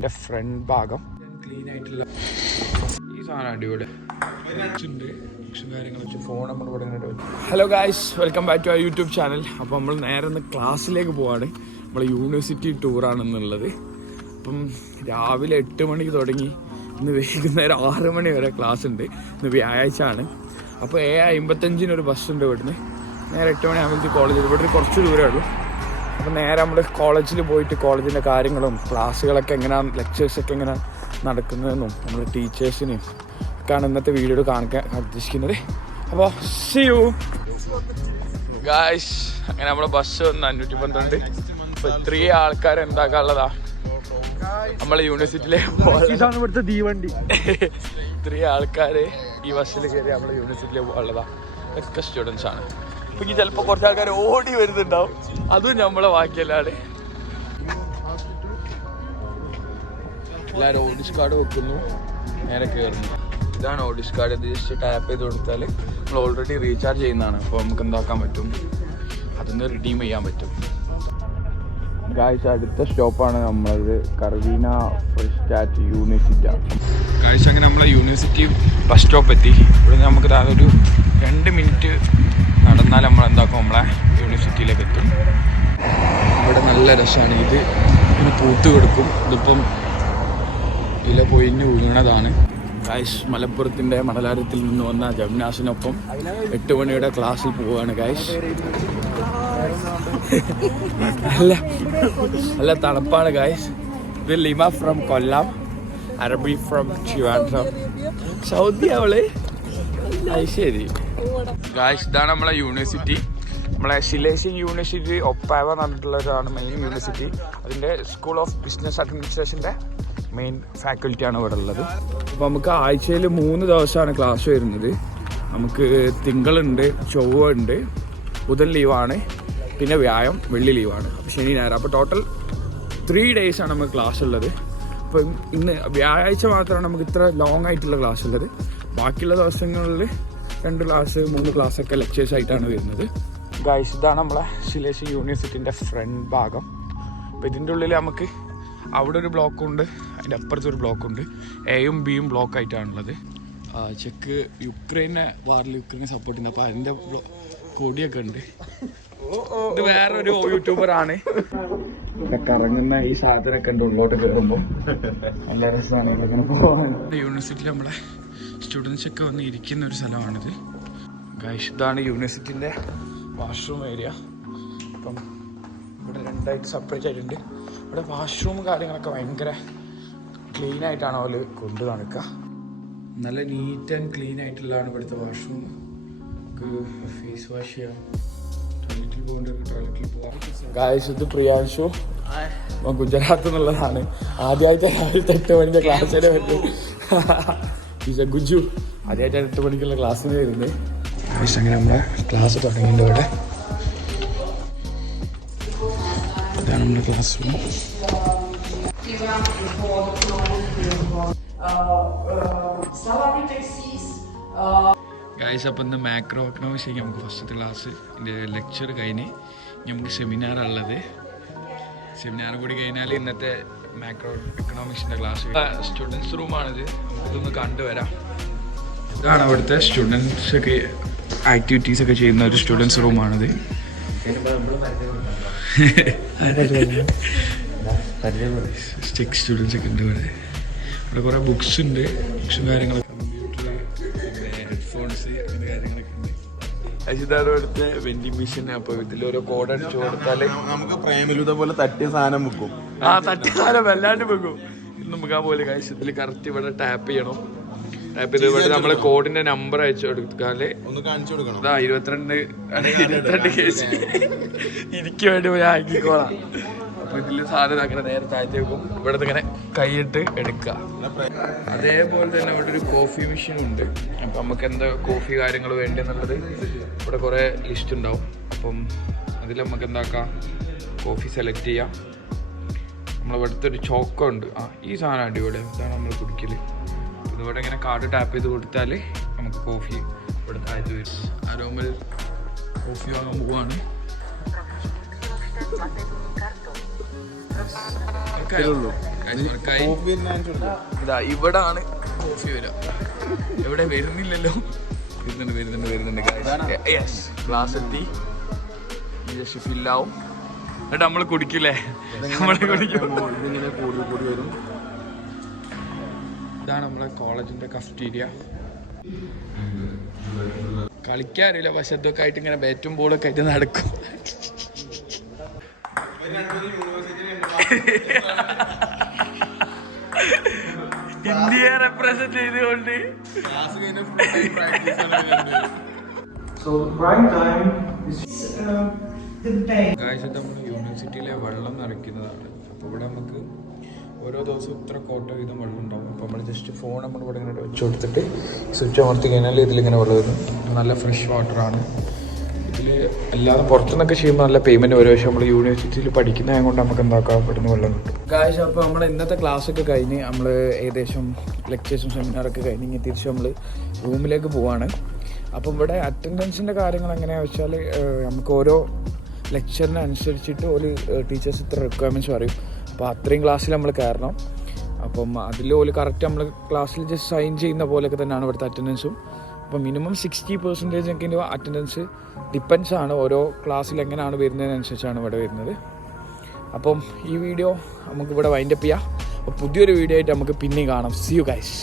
എൻ്റെ ഫ്രണ്ട് ഭാഗം ക്ലീൻ ആയിട്ടുള്ള ഈ സാധനം അടിപൊളി. ഫോൺ നമ്മൾ ഇവിടെ. Hello guys, welcome back to our YouTube channel. അപ്പോൾ നമ്മൾ നേരെ ഒന്ന് ക്ലാസ്സിലേക്ക് പോവാണ്. നമ്മൾ യൂണിവേഴ്സിറ്റി ടൂറാണെന്നുള്ളത്. അപ്പം രാവിലെ 8 മണിക്ക് തുടങ്ങി ഇന്ന് വൈകുന്നേരം 6 മണി വരെ ക്ലാസ് ഉണ്ട്. ഇന്ന് വ്യാഴാഴ്ച ആണ്. അപ്പോൾ 7:55 ഒരു ബസ്സുണ്ട് ഇവിടുന്ന്. നേരെ 8 മണിയാകുമ്പോഴത്തേക്ക് കോളേജിൽ ഇവിടെ കുറച്ച് ദൂരമേ ഉള്ളൂ. അപ്പോൾ നേരെ നമ്മൾ കോളേജിൽ പോയിട്ട് കോളേജിൻ്റെ കാര്യങ്ങളും ക്ലാസ്സുകളൊക്കെ എങ്ങനെയാണ്, ലെക്ചേഴ്സൊക്കെ എങ്ങനെ നടക്കുന്നതെന്നും നമ്മൾ ടീച്ചേഴ്സിനെയും ഒക്കെയാണ് ഇന്നത്തെ വീഡിയോ കാണിക്കാൻ ഉദ്ദേശിക്കുന്നത്. അപ്പോൾ see you ഗായ്സ്. അങ്ങനെ നമ്മുടെ ബസ് വന്ന് 512. ഇപ്പോൾ 3 ആൾക്കാർ എന്താക്കാനുള്ളതാ നമ്മളെ യൂണിവേഴ്സിറ്റിയിലേക്ക് ഇവിടുത്തെ തീവണ്ടി. 3 ആൾക്കാർ ഈ ബസ്സിൽ കയറി നമ്മളെ യൂണിവേഴ്സിറ്റിയിലേക്ക് പോകാനുള്ളതാ. ഒക്കെ സ്റ്റുഡൻസ് ആണ്. ഇപ്പം ചിലപ്പോൾ കുറച്ച് ആൾക്കാർ ഓടി വരുന്നുണ്ടാവും. അതും നമ്മളെ ബാക്കിയല്ലാണ്. എല്ലാവരും ഓഡിസ് കാർഡ് വെക്കുന്നു, നേരെ കയറുന്നു. ഇതാണ് ഓഡിസ് കാർഡ്. ഇത് ജസ്റ്റ് ടാപ്പ് ചെയ്ത് കൊടുത്താൽ നമ്മൾ ഓൾറെഡി റീചാർജ് ചെയ്യുന്നതാണ്. അപ്പോൾ നമുക്ക് എന്താക്കാൻ പറ്റും, അതൊന്ന് റിഡീം ചെയ്യാൻ പറ്റും. ഗായ്സ്, അടുത്ത സ്റ്റോപ്പാണ് നമ്മളത് കർവീന ഫ്രീസ്റ്റാറ്റ് യൂണിവേഴ്സിറ്റി. ഗായ്സ്, അങ്ങനെ നമ്മളെ യൂണിവേഴ്സിറ്റി ബസ് സ്റ്റോപ്പ് എത്തി. ഇവിടെ നമുക്ക് ഒരു 2 മിനിറ്റ് നടന്നാൽ നമ്മൾ എന്താക്കും, നമ്മളെ യൂണിവേഴ്സിറ്റിയിലേക്ക് എത്തും. ഇവിടെ നല്ല രസമാണ്. ഇത് പൂത്ത് കൊടുക്കും. ഇതിപ്പം ഇല പൊയിഞ്ഞ് വീണതാണ്. ഗായ്സ്, മലപ്പുറത്തിൻ്റെ മണലാരത്തിൽ നിന്ന് വന്ന ജംനാസിനൊപ്പം 8 മണിയുടെ ക്ലാസ്സിൽ പോവുകയാണ് ഗായ്സ്. നല്ല തണുപ്പാണ് ഗായ്സ്. ഇത് ലിമ ഫ്രം കൊല്ലം, അറബി ഫ്രം ട്രിവാൻഡ്രം, സൗദി അവള്. ശരി ഗായ്സ്, ഇതാണ് നമ്മളെ യൂണിവേഴ്സിറ്റി. നമ്മളെ ശിലേശി യൂണിവേഴ്സിറ്റി ഒപ്പാവ എന്ന് പറഞ്ഞിട്ടുള്ളതാണ് മെയിൻ യൂണിവേഴ്സിറ്റി. അതിൻ്റെ സ്കൂൾ ഓഫ് ബിസിനസ് അഡ്മിനിസ്ട്രേഷൻ്റെ മെയിൻ ഫാക്കൽറ്റിയാണ് ഇവിടെ ഉള്ളത്. അപ്പോൾ നമുക്ക് ആഴ്ചയിൽ 3 ദിവസമാണ് ക്ലാസ് വരുന്നത്. നമുക്ക് തിങ്കളുണ്ട്, ചൊവ്വ ഉണ്ട്, ബുധൻ ലീവാണ്, പിന്നെ വ്യാഴം, വെള്ളി ലീവാണ്. അപ്പോൾ ശനി ഞായർ. അപ്പോൾ ടോട്ടൽ 3 ഡേയ്സാണ് നമുക്ക് ക്ലാസ് ഉള്ളത്. അപ്പം ഇന്ന് വ്യാഴാഴ്ച മാത്രമാണ് നമുക്ക് ഇത്ര ലോങ് ആയിട്ടുള്ള ക്ലാസ് ഉള്ളത്. ബാക്കിയുള്ള ദിവസങ്ങളിൽ 2 ക്ലാസ് 3 ക്ലാസ്സൊക്കെ ലെക്ചേഴ്സ് ആയിട്ടാണ് വരുന്നത്. ഗായ്സ്, ഇതാണ് നമ്മളെ ശിലേശി യൂണിവേഴ്സിറ്റിൻ്റെ ഫ്രണ്ട് ഭാഗം. അപ്പോൾ ഇതിൻ്റെ ഉള്ളിൽ നമുക്ക് അവിടെ ഒരു ബ്ലോക്കുണ്ട്, അതിൻ്റെ അപ്പുറത്തൊരു ബ്ലോക്കുണ്ട്. എയും ബിയും ബ്ലോക്ക് ആയിട്ടാണുള്ളത്. ചെക്ക് യുക്രൈനെ വാറിൽ യുക്രൈനെ സപ്പോർട്ട് ചെയ്യുന്നത്. അപ്പോൾ അതിൻ്റെ കൊടിയൊക്കെ ഉണ്ട്. ഇത് വേറൊരു യൂട്യൂബറാണ്. കറങ്ങുന്ന ഈ സാധനമൊക്കെ ഉണ്ട് ഉള്ളോട്ട് കയറുമ്പോൾ. നല്ല രസമാണ് ഇങ്ങനെ പോകാൻ. യൂണിവേഴ്സിറ്റിയിൽ നമ്മളെ സ്റ്റുഡൻസ് ഒക്കെ വന്ന് ഇരിക്കുന്ന ഒരു സ്ഥലമാണിത്. ഗൈസ്, ഇതാണ് യൂണിവേഴ്സിറ്റിൻ്റെ വാഷ്റൂം ഏരിയ. അപ്പം ഇവിടെ 2 ആയിട്ട് സെപ്പറേറ്റ് ആയിട്ടുണ്ട്. ഇവിടെ വാഷ്റൂം കാര്യങ്ങളൊക്കെ ഭയങ്കര ക്ലീൻ ആയിട്ടാണ് അവർ കൊണ്ട് കാണിക്കുക. നല്ല നീറ്റ് ആൻഡ് ക്ലീൻ ആയിട്ടുള്ളതാണ് ഇവിടുത്തെ വാഷ്റൂം. നമുക്ക് ഫേസ് വാഷ് ചെയ്യാം, ടോയ്ലറ്റിൽ പോകേണ്ട ടോയ്ലറ്റിൽ പോകാം. ഗായ്സ്, ഇത് പ്രിയാൻഷു ഗുജറാത്ത് എന്നുള്ളതാണ്. ആദ്യമായിട്ട് രാവിലത്തെ 8 മണിൻ്റെ ക്ലാസ്സിന് പറ്റും. Is A Guju. ആദ്യമായിട്ടാണ് 8 മണിക്കുള്ള ക്ലാസ്സിന് വരുന്നത്. അങ്ങനെ നമ്മുടെ ക്ലാസ് തുടങ്ങിയിട്ടുണ്ട് ഇവിടെ. ഇതാണ് നമ്മുടെ ക്ലാസ് റൂം. ഗായ്സ്, അപ്പം ഇന്ന് മാക്രോ എക്കണോമിക്സ് നമുക്ക് ഫസ്റ്റത്തെ ക്ലാസ് ലെക്ചർ കഴിഞ്ഞ് നമുക്ക് സെമിനാറുള്ളത്. സെമിനാർ കൂടി കഴിഞ്ഞാൽ ഇന്നത്തെ മാക്രോ എക്കണോമിക്സിൻ്റെ ക്ലാസ്. സ്റ്റുഡൻസ് റൂമാണിത്. നമുക്കിതൊന്ന് കണ്ടുവരാം. ഇതാണ് അവിടുത്തെ സ്റ്റുഡൻസ് ഒക്കെ ആക്ടിവിറ്റീസ് ഒക്കെ ചെയ്യുന്ന ഒരു സ്റ്റുഡൻസ് റൂമാണിത്. സ്റ്റിക് സ്റ്റുഡൻസ് ഒക്കെ ഉണ്ട് ഇവിടെ. ഇവിടെ കുറേ ബുക്സ് ഉണ്ട്, ബുക്സും കാര്യങ്ങളൊക്കെ, കമ്പ്യൂട്ടർ, ഹെഡ്ഫോൺസ്, അങ്ങനെ കാര്യങ്ങളൊക്കെ ഉണ്ട്. ഇതാണ് ഇവിടുത്തെ വെൻഡിങ് മെഷീൻ. അപ്പോൾ ഇതിലൊരു കോഡ് അടിച്ചു കൊടുത്താൽ നമുക്ക് പ്രേമലുത പോലെ തട്ടിയ സാധനം വെക്കും. തട്ടിയ സാധനം വല്ലാണ്ട് വെക്കും. ഇന്ന് നമുക്ക് പോലെ കാശ് ഇതിൽ കറക്റ്റ് ഇവിടെ ടാപ്പ് ചെയ്യണം. ടാപ്പ് ചെയ്ത് ഇവിടെ നമ്മളെ കോഡിന്റെ നമ്പർ അയച്ചു കൊടുക്കാല് ഒന്ന് കാണിച്ചു കൊടുക്കണം. 22 കേസ് എനിക്ക് വേണ്ടി ഞാൻ ആക്കിക്കോളാം. അപ്പൊ ഇതില് സാധനം അങ്ങനെ നേരെ താഴ്ത്തി വെക്കും. ഇവിടെ ഇങ്ങനെ കൈയിട്ട് എടുക്കുക. അതേപോലെ തന്നെ ഇവിടെ ഒരു കോഫി മെഷീൻ ഉണ്ട്. അപ്പം നമുക്ക് എന്താ കോഫി കാര്യങ്ങൾ വേണ്ടെന്നുള്ളത് ഇവിടെ കുറേ ലിസ്റ്റ് ഉണ്ടാവും. അപ്പം അതിൽ നമുക്ക് എന്താക്കാം, കോഫി സെലക്ട് ചെയ്യാം. നമ്മളിവിടുത്തെ ഒരു ചോക്കോ ഉണ്ട്. ഈ സാധനം അടിപൊളി. ഇതാണ് നമ്മൾ കുടിക്കൽ. ഇതിവിടെ ഇങ്ങനെ കാർഡ് ടാപ്പ് ചെയ്ത് കൊടുത്താൽ നമുക്ക് കോഫി ഇവിടെ താഴ്ത്തി വരും. ആരോമൽ കോഫി വാങ്ങാൻ പോവാണ്. ഇതാ ഇവിടാണ് കോഫി വരാം. എവിടെ വരുന്നില്ലല്ലോ. വരുന്നുണ്ട് ഗ്ലാസ് എത്തി. ജസ്റ്റ് ഫില്ലാവും എന്നിട്ട് നമ്മള് കുടിക്കില്ലേ. ഇതാണ് നമ്മളെ കോളേജിന്റെ കഫ്റ്റീരിയ. കളിക്കാറില്ല, പക്ഷെ ഇതൊക്കെ ആയിട്ട് ഇങ്ങനെ ബാറ്റും ബോളൊക്കെ ആയിട്ട് നടക്കും. ഇന്ത്യയെ റെപ്രസെന്റ് ചെയ്തുകൊണ്ട് നമ്മൾ യൂണിവേഴ്സിറ്റിയിലെ വെള്ളം നിറയ്ക്കുന്നതാണ്. അപ്പോൾ ഇവിടെ നമുക്ക് ഓരോ ദിവസവും ഇത്ര കോട്ട വീതം വെള്ളം ഉണ്ടാവും. അപ്പോൾ നമ്മൾ ജസ്റ്റ് ഫോൺ നമ്മൾ ഇവിടെ ഇങ്ങനെ വെച്ച് കൊടുത്തിട്ട് സ്വിച്ച് അമർത്തി കഴിഞ്ഞാൽ ഇതിലിങ്ങനെ വെള്ളം വരും. നല്ല ഫ്രഷ് വാട്ടറാണ്. ഇതിൽ അല്ലാതെ പുറത്തുനിന്നൊക്കെ ചെയ്യുമ്പോൾ നല്ല പേയ്മെൻറ്റ് വരും. പക്ഷേ നമ്മൾ യൂണിവേഴ്സിറ്റിയിൽ പഠിക്കുന്നത് കൊണ്ട് നമുക്ക് എന്താക്കാം ഇവിടുന്ന് വെള്ളം കിട്ടും. ഗായ്സ്, അപ്പോൾ നമ്മുടെ ഇന്നത്തെ ക്ലാസ്സൊക്കെ കഴിഞ്ഞ് നമ്മൾ ഏകദേശം ലെക്ചേഴ്സും സെമിനാറൊക്കെ കഴിഞ്ഞ് ഇങ്ങനെ തിരിച്ച് നമ്മൾ റൂമിലേക്ക് പോവാണ്. അപ്പോൾ ഇവിടെ അറ്റൻഡൻസിൻ്റെ കാര്യങ്ങൾ എങ്ങനെയാണെന്ന് വെച്ചാൽ നമുക്ക് ഓരോ ലെക്ചറിനനുസരിച്ചിട്ട് ഒരു ടീച്ചേഴ്സ് ഇത്ര റിക്വയർമെൻറ്റ്സ് പറയും. അപ്പോൾ അത്രയും ക്ലാസ്സിൽ നമ്മൾ കയറണം. അപ്പം അതിൽ ഒരു കറക്റ്റ് നമ്മൾ ക്ലാസ്സിൽ ജസ്റ്റ് സൈൻ ചെയ്യുന്ന പോലെയൊക്കെ തന്നെയാണ് ഇവിടുത്തെ അറ്റൻഡൻസും. അപ്പോൾ മിനിമം 60% ഒക്കെ അറ്റൻഡൻസ് ഡിപ്പെൻസ് ആണ്. ഓരോ ക്ലാസ്സിൽ എങ്ങനെയാണ് വരുന്നതിനനുസരിച്ചാണ് ഇവിടെ വരുന്നത്. അപ്പം ഈ വീഡിയോ നമുക്കിവിടെ വൈൻഡപ്പ് ചെയ്യാം. അപ്പോൾ പുതിയൊരു വീഡിയോ ആയിട്ട് നമുക്ക് പിന്നെയും കാണാം. See you guys.